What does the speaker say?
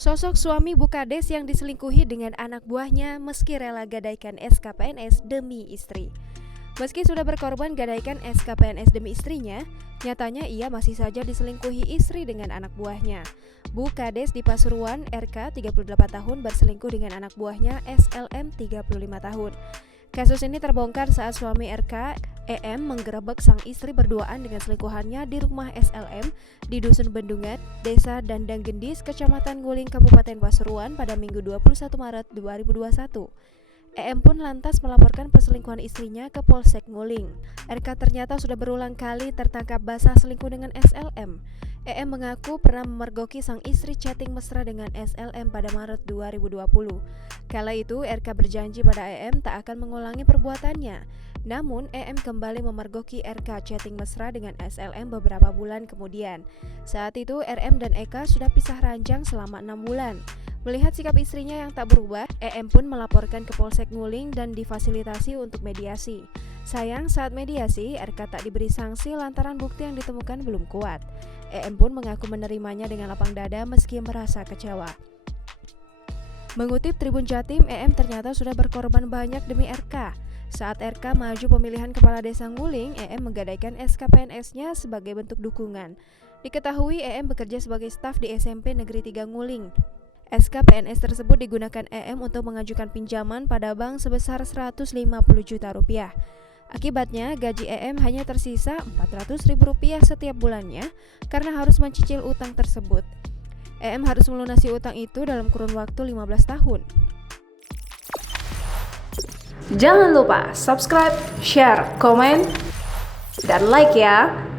Sosok suami Bukades yang diselingkuhi dengan anak buahnya meski rela gadaikan SKPNS demi istri. Meski sudah berkorban gadaikan SKPNS demi istrinya, nyatanya ia masih saja diselingkuhi istri dengan anak buahnya. Bukades di Pasuruan, RK 38 tahun berselingkuh dengan anak buahnya SLM 35 tahun. Kasus ini terbongkar saat suami RK, EM, menggerebek sang istri berduaan dengan selingkuhannya di rumah SLM di Dusun Bendungan, Desa Dandang Gendis, Kecamatan Nguling, Kabupaten Pasuruan pada Minggu 21 Maret 2021. EM pun lantas melaporkan perselingkuhan istrinya ke Polsek Nguling. RK ternyata sudah berulang kali tertangkap basah selingkuh dengan SLM. EM mengaku pernah memergoki sang istri chatting mesra dengan SLM pada Maret 2020. Kala itu, RK berjanji pada EM tak akan mengulangi perbuatannya. Namun, EM kembali memergoki RK chatting mesra dengan SLM beberapa bulan kemudian. Saat itu, RM dan EK sudah pisah ranjang selama 6 bulan. Melihat sikap istrinya yang tak berubah, EM pun melaporkan ke Polsek Nguling dan difasilitasi untuk mediasi. Sayang, saat mediasi, RK tak diberi sanksi lantaran bukti yang ditemukan belum kuat. EM pun mengaku menerimanya dengan lapang dada meski merasa kecewa. Mengutip Tribun Jatim, EM ternyata sudah berkorban banyak demi RK. Saat RK maju pemilihan Kepala Desa Nguling, EM menggadaikan SKPNS-nya sebagai bentuk dukungan. Diketahui EM bekerja sebagai staf di SMP Negeri 3 Nguling. SKPNS tersebut digunakan EM untuk mengajukan pinjaman pada bank sebesar Rp150 juta. Akibatnya, gaji EM hanya tersisa Rp400.000 setiap bulannya karena harus mencicil utang tersebut. EM harus melunasi utang itu dalam kurun waktu 15 tahun. Jangan lupa subscribe, share, komen, dan like ya!